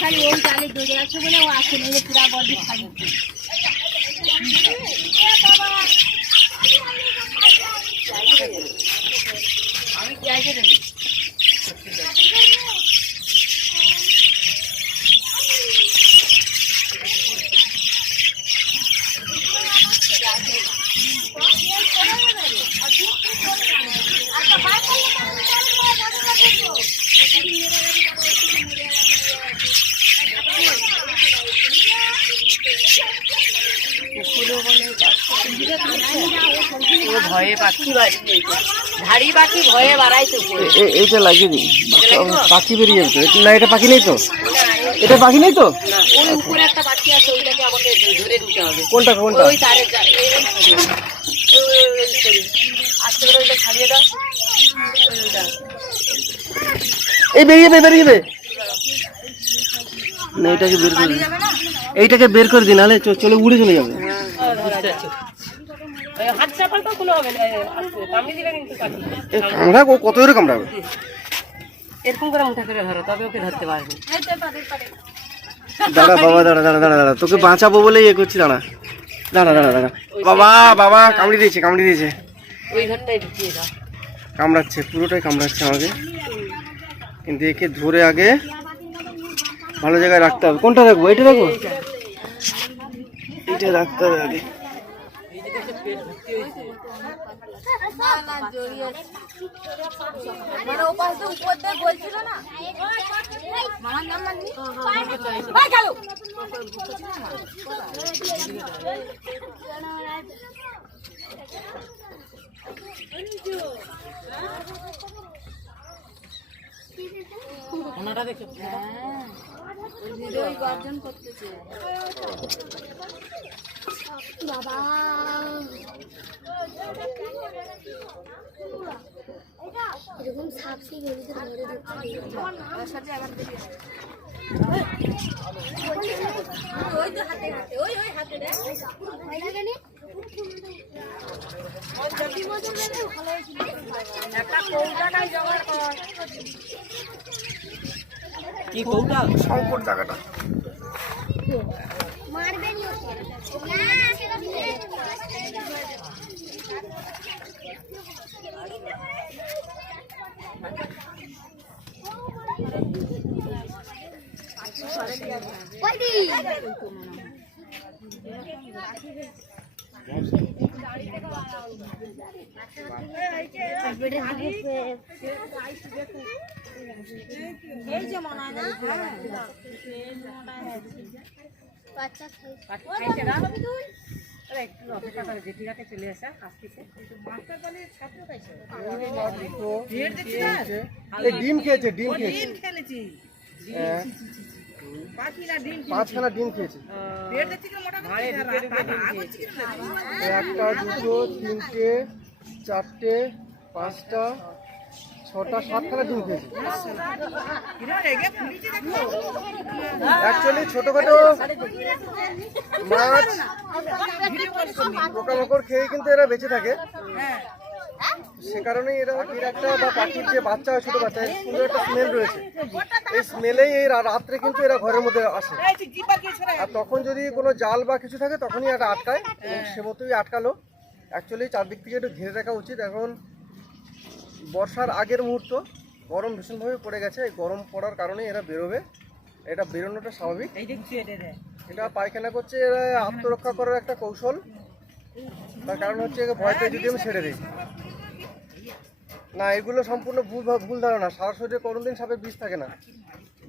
খালি ওই চালে দৌড়ে আছে বলে ও আসে না, এই পুরা বডি খালি। আমি কি আইছে রে? ভয়ে পাখি ধাড়ি পাখি ভয়ে বাড়াইছে। এইটা লাগিয়ে দিই, পাখি বেরিয়ে যাবে তো। না এটা পাখি নেই তো, এটা পাখি নেই তো। ওই উপরে একটা পাখি আছে, ওইটাকে আমাকে ধরে দিতে হবে। কোনটা কোনটা? ওই তারে আস্তে করে ওইটা ছাড়িয়ে দাও। এই বেরিয়ে যাবে, বেরিয়ে যাবে না। এটাকে বের করে দিন, এইটাকে বের করে দিন, নাহলে চলে উড়ে চলে যাবে। কামড়া কত করে কামড়াবে? এরকম করে মুঠা করে ধরো, তবে ওকে ধরতে পারবে। দাঁড়া বাবা, দাঁড়া দাঁড়া দাঁড়া দাঁড়া, তোকে বাঁচাবো বলে ইয়ে করছি। দাঁড়া দাঁড়া দাঁড়া দাঁড়া বাবা, বাবা কামড়ে দিয়েছে, কামড়ে দিয়েছে। ওই ঘরটাই ঢুকিয়ে দাও। কামড়াচ্ছে, পুরোটাই কামড়াচ্ছে আমাকে, কিন্তু একে ধরে আগে ভালো জায়গায় রাখতে হবে। কোনটা রাখবো? এটা রাখবো, এটা রাখতে হবে আগে। গর্জন করতেছে বাবা। এরকম সাপসি গলিতে ধরে ওর সাথে আবার দেখি ওই তো হাতে হাতে ওই ওই হাতে রে ভয় লাগে নি। ওই জলদি মজা করে ভালো হয়েছিল। একটা কৌটাটাই জোগাড় কর। কি কৌটা? সংকট জায়গাটা মারবে নি ওকে না, সেটা দিয়ে ওইদি এই যে মনে হয় না বাচ্চা খাইছে না তুই। আরে একটু অপেক্ষা করে জেঠিরাকে চলে আসা আসতেছে। মাস্টার বলে ছাত্র খাইছে। ঢের দেখছিস না? এই ডিম খেয়েছে, ডিম খেয়েছে। ডিম খেলেছি। পাঁচখানা ডিম খেয়েছে। ঢের দেখছিস মোটা করে। একটা, দুটো, তিনটে, চারটে, পাঁচটা, ছটা, সাতখানা ডিম খেয়েছে। অ্যাকচুয়ালি ছোটখাটো মাছ, পোকামাকড় খেয়ে কিন্তু এরা বেঁচে থাকে। সে কারণেই এরা এর একটা বা পাখির যে বাচ্চা হয়, ছোট বাচ্চা, এর সুন্দর একটা স্মেল রয়েছে। এই স্মেলেই এই রাত্রে কিন্তু এরা ঘরের মধ্যে আসে। আর তখন যদি কোনো জাল বা কিছু থাকে তখনই এটা আটকায়, সে মতোই আটকালো। অ্যাকচুয়ালি চারদিক থেকে একটু ঘিরে রাখা উচিত। এখন বর্ষার আগের মুহূর্ত, গরম ভীষণভাবে পড়ে গেছে। এই গরম পড়ার কারণে এরা বেরোবে, এটা বেরোনোটা স্বাভাবিক। এটা পায়খানা করছে, এরা আত্মরক্ষা করার একটা কৌশল। তার কারণ হচ্ছে ভয় পেয়ে যদি আমি ছেড়ে দিই না, এগুলো সম্পূর্ণ ভুল ধারণা। সারা শরীরে কোনোদিন সাপের বিষ থাকে না।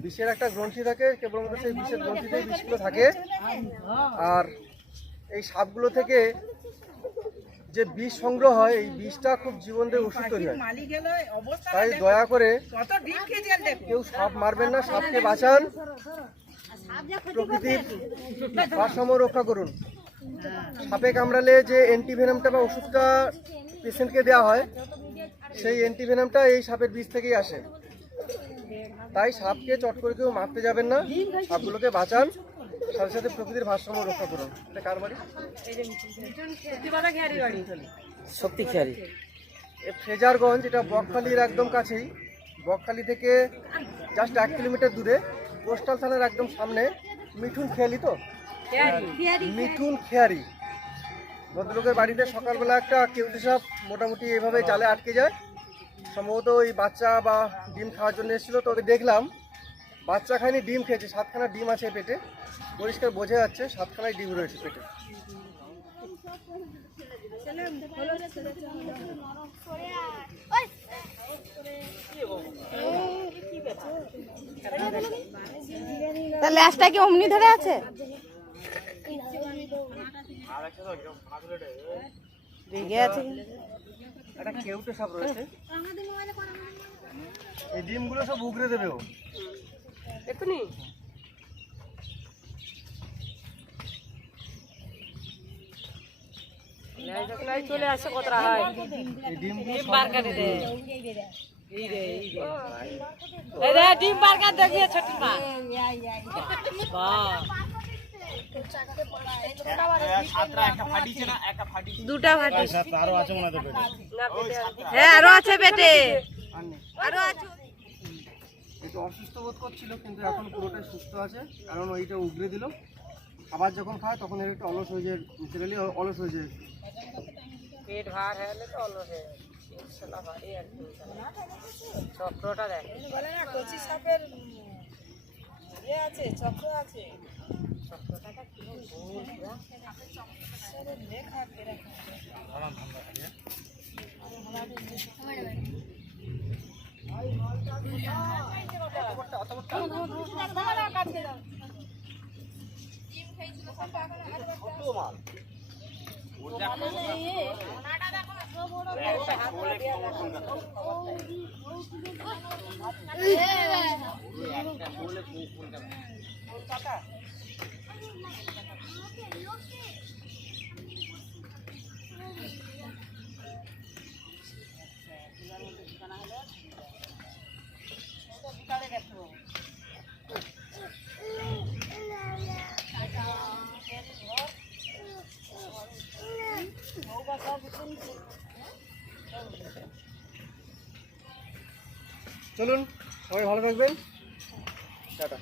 বিষের একটা গ্রন্থি থাকে, কেবলমাত্র সেই বিষের গ্রন্থিতেই বিষগুলো থাকে। আর এই সাপগুলো থেকে যে বিষ সংগ্রহ হয়, এই বিষটা খুব জীবনদের ওষুধ তৈরি হয়। তাই দয়া করে কেউ সাপ মারবেন না, সাপকে বাঁচান, প্রকৃতির ভারসাম্য রক্ষা করুন। সাপে কামড়ালে যে অ্যান্টিভেনামটা বা ওষুধটা পেশেন্টকে দেওয়া হয়, সেই অ্যান্টিভেনামটা এই সাপের বিষ থেকেই আসে। তাই সাপকে চট করে কেউ মারতে যাবেন না, সাপগুলোকে বাঁচান, সাথে সাথে প্রকৃতির ভারসাম্য রক্ষা করুন। এটা কার বাড়ি? শক্তি খেয়ারি। ফ্রেজারগঞ্জ, এটা বকখালির একদম কাছেই। বকখালি থেকে জাস্ট 1 কিলোমিটার দূরে কোস্টাল থানার একদম সামনে মিঠুন খেয়ালি তো মিঠুন খেয়ারি ভদ্রলোকের বাড়িতে সকালবেলা একটা কেউটি সাপ মোটামুটি এভাবে জালে আটকে যায়। সম্ভবত ওই বাচ্চা বা ডিম খাওয়ার জন্য এসেছিলো, তো ওকে দেখলাম বাচ্চা খায়নি, ডিম খেয়েছে। 7খানা ডিম আছে পেটে, পরিষ্কার বোঝা যাচ্ছে 7খানায় ডিম রয়েছে পেটে। ল্যাসটা কি অমনি ধরে আছে? একটা কেউটে সাপ রয়েছে, এই ডিমগুলো সব উগড়ে দেবে ও এক্ষুনি। চলে আসছে কতটা হয় এই ডিমগুলো বার কাটে দে ডিম বার কাট দেখিয়ে ছোটি মা দুটা ভাটি। আরো আছে মনে হয় হ্যাঁ আরো আছে পেটে, আর নেই। আরো আছে। একটু অসুস্থ বোধ করছিল, কিন্তু এখন পুরোটাই সুস্থ আছে, কারণ ওইটা উগড়ে দিল। খাবার যখন খায় তখন এর একটু অলস হয়ে যায়, ন্যাচারালি অলস হয়ে যায়। পেট ভার হলে তো অলস হয়ে যায়। ভারী একদম চক্রটা দেখ বলে না, কচি সাপের ইয়ে আছে, চক্র আছে। চক্রটা কি চলুন, সবাই ভালো থাকবেন, টাটা।